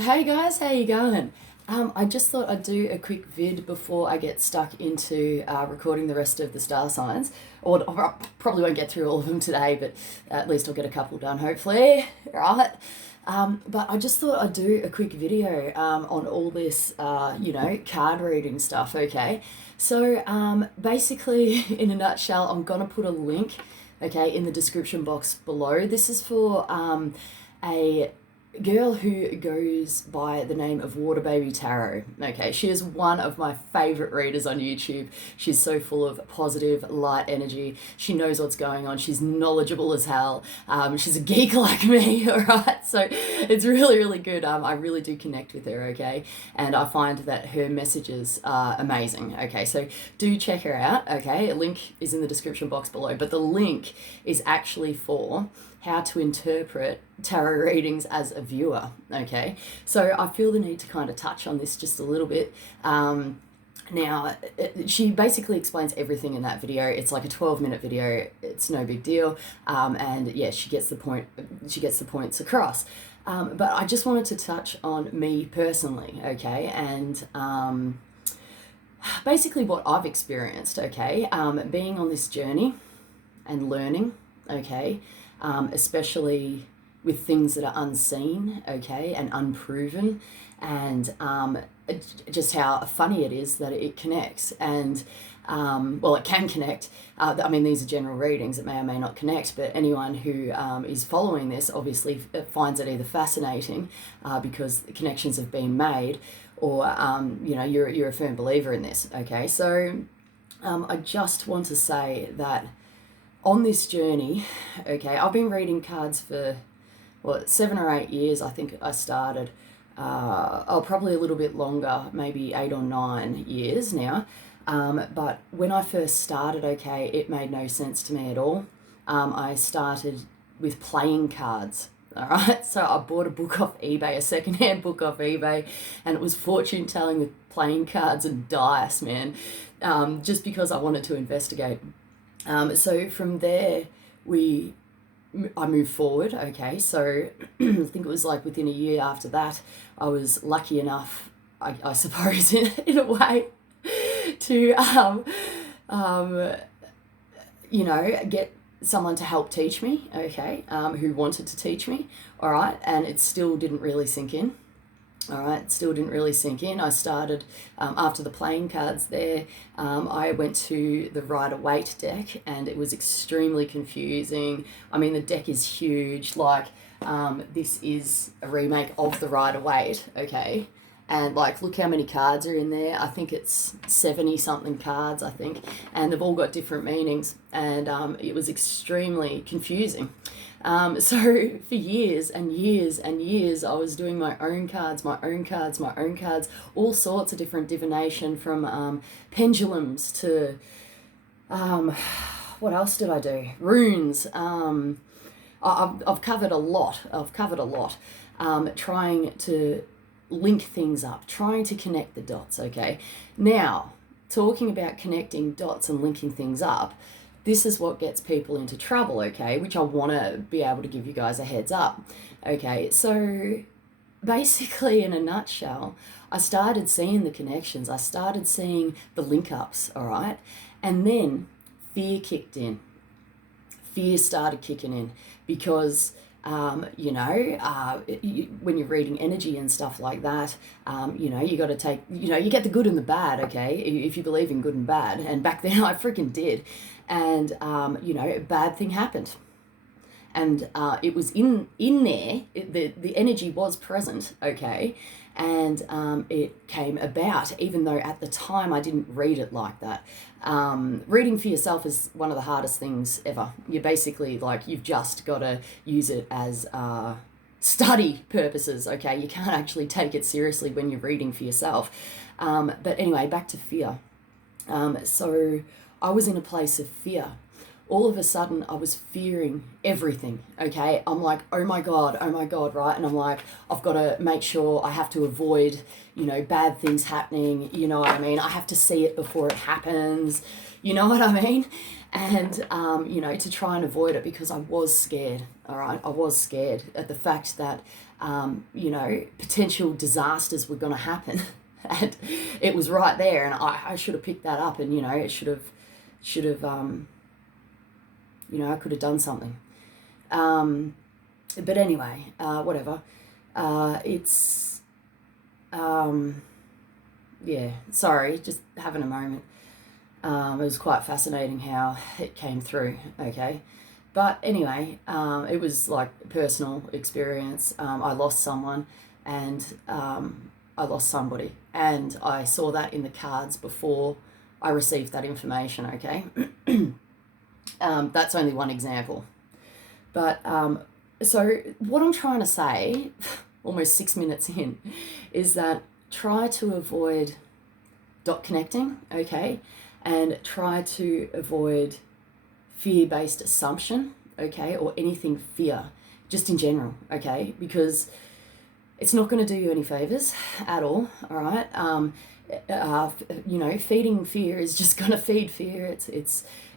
Hey guys, how you going? I just thought I'd do a quick vid before I get stuck into recording the rest of the star signs. Or I probably won't get through all of them today, but at least I'll get a couple done, hopefully. Right? But I just thought I'd do a quick video on all this, card reading stuff, okay? So basically, in a nutshell, I'm going to put a link, okay, in the description box below. This is for a girl who goes by the name of Water Baby Tarot. Okay, she is one of my favorite readers on YouTube. She's so full of positive, light energy. She knows what's going on. She's knowledgeable as hell. She's a geek like me, all right? So it's really, really good. I really do connect with her, okay? And I find that her messages are amazing, okay? So do check her out, okay? A link is in the description box below, but the link is actually for how to interpret tarot readings as a viewer, okay? So I feel the need to kind of touch on this just a little bit. Now, she basically explains everything in that video. It's like a 12-minute video. It's no big deal. And yeah, she gets the point. She gets the points across. But I just wanted to touch on me personally, okay? And basically what I've experienced, okay? Being on this journey and learning, okay? Especially with things that are unseen, okay, and unproven, and just how funny it is that it connects. And well, it can connect. I mean, these are general readings. It may or may not connect, but anyone who is following this obviously finds it either fascinating because the connections have been made, or you're a firm believer in this. Okay, so I just want to say that on this journey, okay, I've been reading cards for, 7 or 8 years. I think I started, probably a little bit longer, maybe 8 or 9 years now. But when I first started, okay, it made no sense to me at all. I started with playing cards. All right, so I bought a book off eBay, a secondhand book off eBay, and it was fortune telling with playing cards and dice, man, just because I wanted to investigate. So from there, I moved forward, okay, so I think it was like within a year after that, I was lucky enough, I suppose, in a way, to, get someone to help teach me, okay, who wanted to teach me, all right, and it still didn't really sink in. All right, it still didn't really sink in. I started, after the playing cards there, I went to the Rider-Waite deck, and it was extremely confusing. I mean, the deck is huge. Like, this is a remake of the Rider-Waite, okay? And, like, look how many cards are in there. I think it's 70-something cards, I think. And they've all got different meanings. And it was extremely confusing. So for years and years and years, I was doing my own cards, all sorts of different divination, from pendulums to, what else did I do? Runes. I've covered a lot. Trying to link things up, trying to connect the dots, okay? Now, talking about connecting dots and linking things up, this is what gets people into trouble, okay, which I want to be able to give you guys a heads up, okay? So basically, in a nutshell, I started seeing the connections, I started seeing the link-ups, all right? And then fear kicked in. Fear started kicking in because when you're reading energy and stuff like that, you got to take, you get the good and the bad, okay, if you believe in good and bad. And back then I freaking did. And, a bad thing happened. And it was in there, the energy was present, okay, and it came about, even though at the time I didn't read it like that. Reading for yourself is one of the hardest things ever. You're basically, like, you've just got to use it as study purposes, okay? You can't actually take it seriously when you're reading for yourself. But anyway, back to fear. So I was in a place of fear. All of a sudden, I was fearing everything, okay? I'm like, oh my God, right? And I'm like, I've got to make sure I have to avoid, bad things happening, you know what I mean? I have to see it before it happens, you know what I mean? And, to try and avoid it, because I was scared, all right? I was scared at the fact that Mm-hmm. Potential disasters were going to happen. And it was right there, and I should have picked that up, and, it should have, I could have done something. But anyway, whatever. It's, yeah, sorry, just having a moment. It was quite fascinating how it came through, okay? But anyway, it was like a personal experience. I lost someone, and I lost somebody, and I saw that in the cards before I received that information, okay? That's only one example. But so what I'm trying to say, almost 6 minutes in, is that try to avoid dot connecting, okay? And try to avoid fear-based assumption, okay? Or anything fear, just in general, okay? Because it's not going to do you any favors at all right? Feeding fear is just going to feed fear.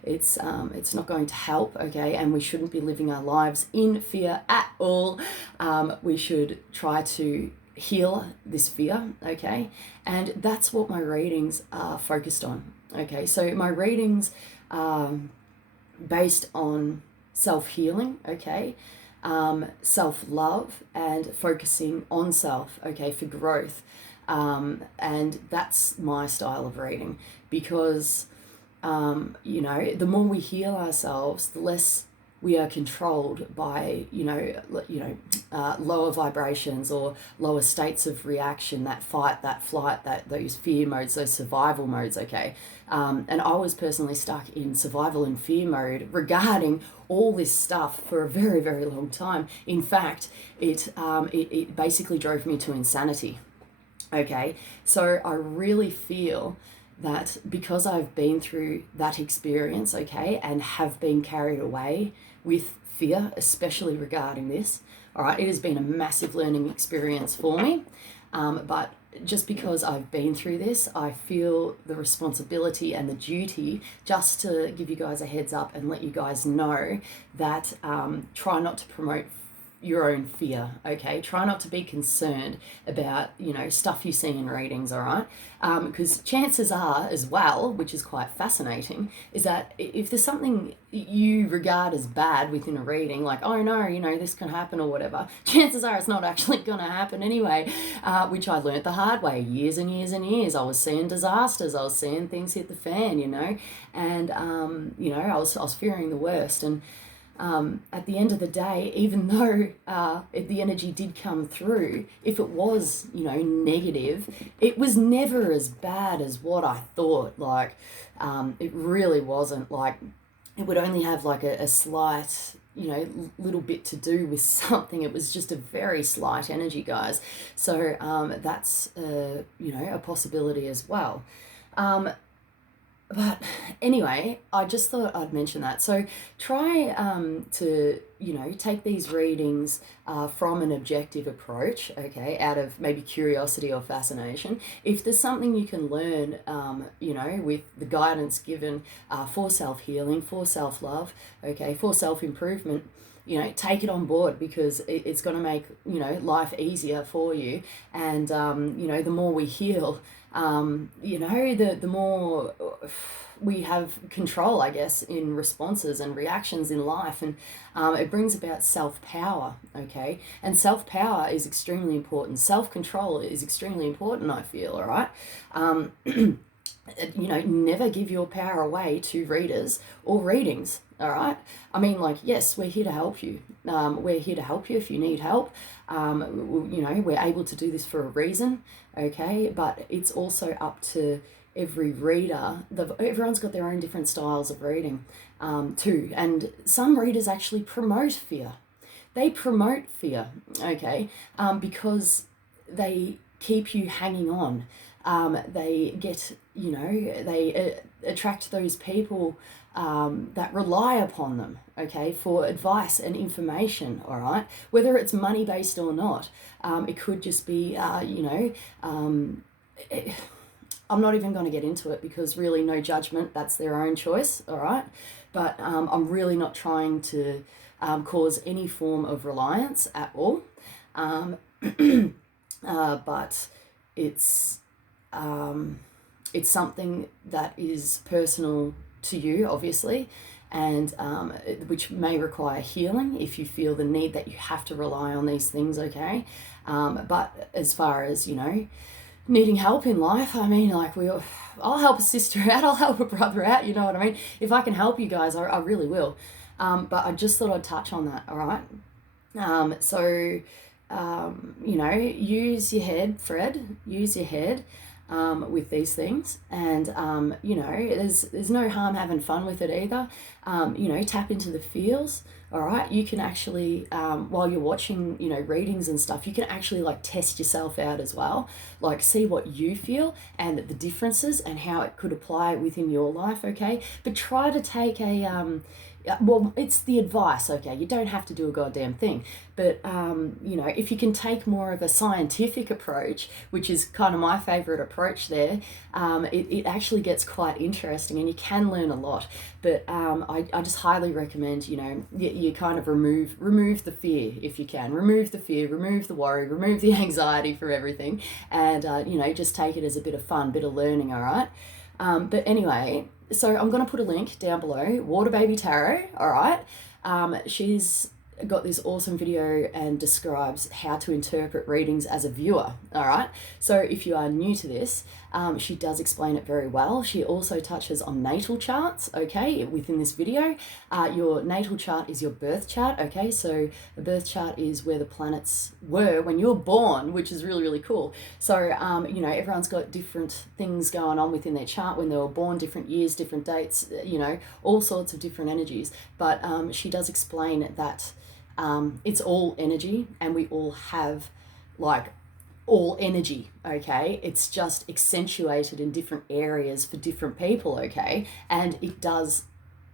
It's not going to help, okay? And we shouldn't be living our lives in fear at all. We should try to heal this fear, okay? And that's what my readings are focused on, okay? So my readings are based on self-healing, okay? Self-love and focusing on self, okay, for growth. And that's my style of reading, because, the more we heal ourselves, the less we are controlled by, lower vibrations or lower states of reaction, that fight, that flight, those fear modes, those survival modes, okay? And I was personally stuck in survival and fear mode regarding all this stuff for a very, very long time. In fact, it basically drove me to insanity, okay? So I really feel that because I've been through that experience, okay, and have been carried away with fear, especially regarding this, all right, it has been a massive learning experience for me. But just because I've been through this, I feel the responsibility and the duty just to give you guys a heads up and let you guys know that try not to promote your own fear, okay? Try not to be concerned about, stuff you see in readings, all right? Because chances are as well, which is quite fascinating, is that if there's something you regard as bad within a reading, like, oh no, this can happen or whatever, chances are it's not actually going to happen anyway, which I learnt the hard way, years and years and years. I was seeing disasters, I was seeing things hit the fan, and, I was fearing the worst. And at the end of the day, even though the energy did come through, if it was, negative, it was never as bad as what I thought. Like, it really wasn't. Like, it would only have like a slight, little bit to do with something. It was just a very slight energy, guys. So that's, a possibility as well. But anyway, I just thought I'd mention that. So try to, take these readings from an objective approach, okay, out of maybe curiosity or fascination. If there's something you can learn, with the guidance given for self-healing, for self-love, okay, for self-improvement, take it on board, because it's going to make, life easier for you. And, the more we heal, the more we have control, I guess, in responses and reactions in life. And it brings about self-power, okay? And self-power is extremely important. Self-control is extremely important, I feel, all right? Never give your power away to readers or readings, all right? I mean, like, yes, we're here to help you. We're here to help you if you need help. We're able to do this for a reason, okay? But it's also up to every reader. Everyone's got their own different styles of reading, too. And some readers actually promote fear. They promote fear, okay? Because they keep you hanging on. They get, they attract those people that rely upon them, okay, for advice and information, all right? Whether it's money-based or not. It could just be, I'm not even going to get into it, because really no judgment, that's their own choice, all right? But I'm really not trying to cause any form of reliance at all. um, but it's it's something that is personal to you, obviously, and which may require healing if you feel the need that you have to rely on these things, okay? But as far as, you know, needing help in life, I mean, like, I'll help a sister out, I'll help a brother out, you know what I mean? If I can help you guys, I really will. But I just thought I'd touch on that, all right? You know, use your head, Fred, use your head with these things, and you know, there's no harm having fun with it either. You know, tap into the feels. All right, you can actually while you're watching, you know, readings and stuff, you can actually like test yourself out as well, like see what you feel and the differences and how it could apply within your life. Okay, but try to take a well, it's the advice, okay? You don't have to do a goddamn thing. But, you know, if you can take more of a scientific approach, which is kind of my favourite approach there, it actually gets quite interesting and you can learn a lot. But I just highly recommend, you know, you kind of remove the fear if you can. Remove the fear, remove the worry, remove the anxiety from everything. And, you know, just take it as a bit of fun, bit of learning, all right? But anyway, so I'm going to put a link down below, Water Baby Tarot, all right? She's got this awesome video and describes how to interpret readings as a viewer, all right? So if you are new to this, she does explain it very well. She also touches on natal charts, okay, within this video. Your natal chart is your birth chart, okay? So the birth chart is where the planets were when you're born, which is really, really cool. So, you know, everyone's got different things going on within their chart when they were born, different years, different dates, you know, all sorts of different energies. But she does explain that it's all energy and we all have like all energy, okay? It's just accentuated in different areas for different people, okay? And it does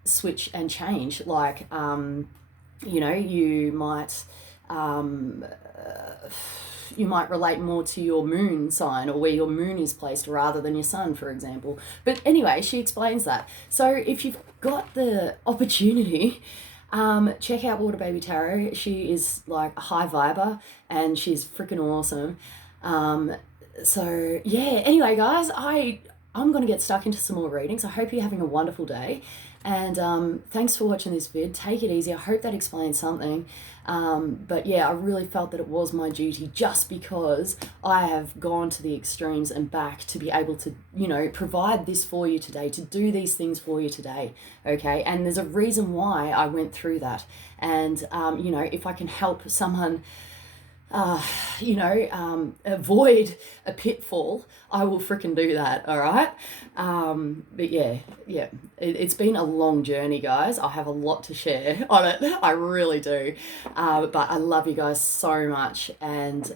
switch and change. Like, you know, you might relate more to your moon sign or where your moon is placed rather than your sun, for example. But anyway, she explains that. So if you've got the opportunity, check out Water Baby Tarot. She is like a high viber and she's freaking awesome. So yeah, anyway guys, I'm going to get stuck into some more readings. I hope you're having a wonderful day. And thanks for watching this vid. Take it easy. I hope that explains something. But yeah, I really felt that it was my duty just because I have gone to the extremes and back to be able to, you know, provide this for you today, to do these things for you today, okay? And there's a reason why I went through that. And, you know, if I can help someone you know, avoid a pitfall, I will fricking do that, all right? But yeah, it's been a long journey, guys. I have a lot to share on it. I really do. But I love you guys so much. And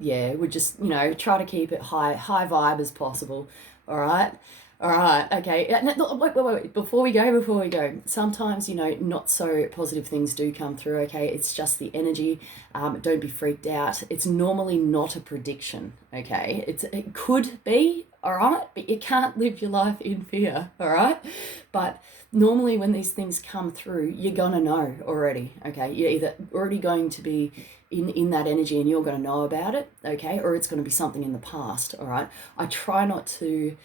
yeah, we just, you know, try to keep it high vibe as possible, all right? All right, okay. Wait. Before we go. Sometimes, you know, not so positive things do come through, okay? It's just the energy. Don't be freaked out. It's normally not a prediction, okay? It could be, all right? But you can't live your life in fear, all right? But normally when these things come through, you're going to know already, okay? You're either already going to be in that energy and you're going to know about it, okay? Or it's going to be something in the past, all right? I try not to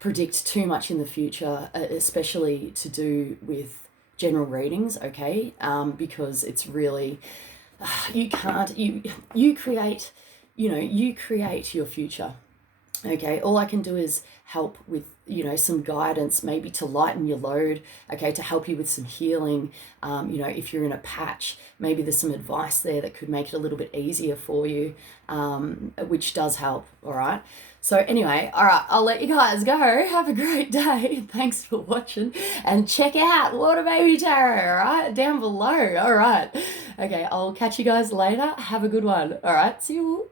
predict too much in the future, especially to do with general readings, okay? Because it's really, you create, you know, you create your future, okay? All I can do is help with, you know, some guidance, maybe to lighten your load, okay, to help you with some healing. You know, if you're in a patch, maybe there's some advice there that could make it a little bit easier for you, which does help, all right? So anyway, all right, I'll let you guys go. Have a great day. Thanks for watching. And check out Water Baby Tarot, all right, down below. All right. Okay, I'll catch you guys later. Have a good one. All right, see you.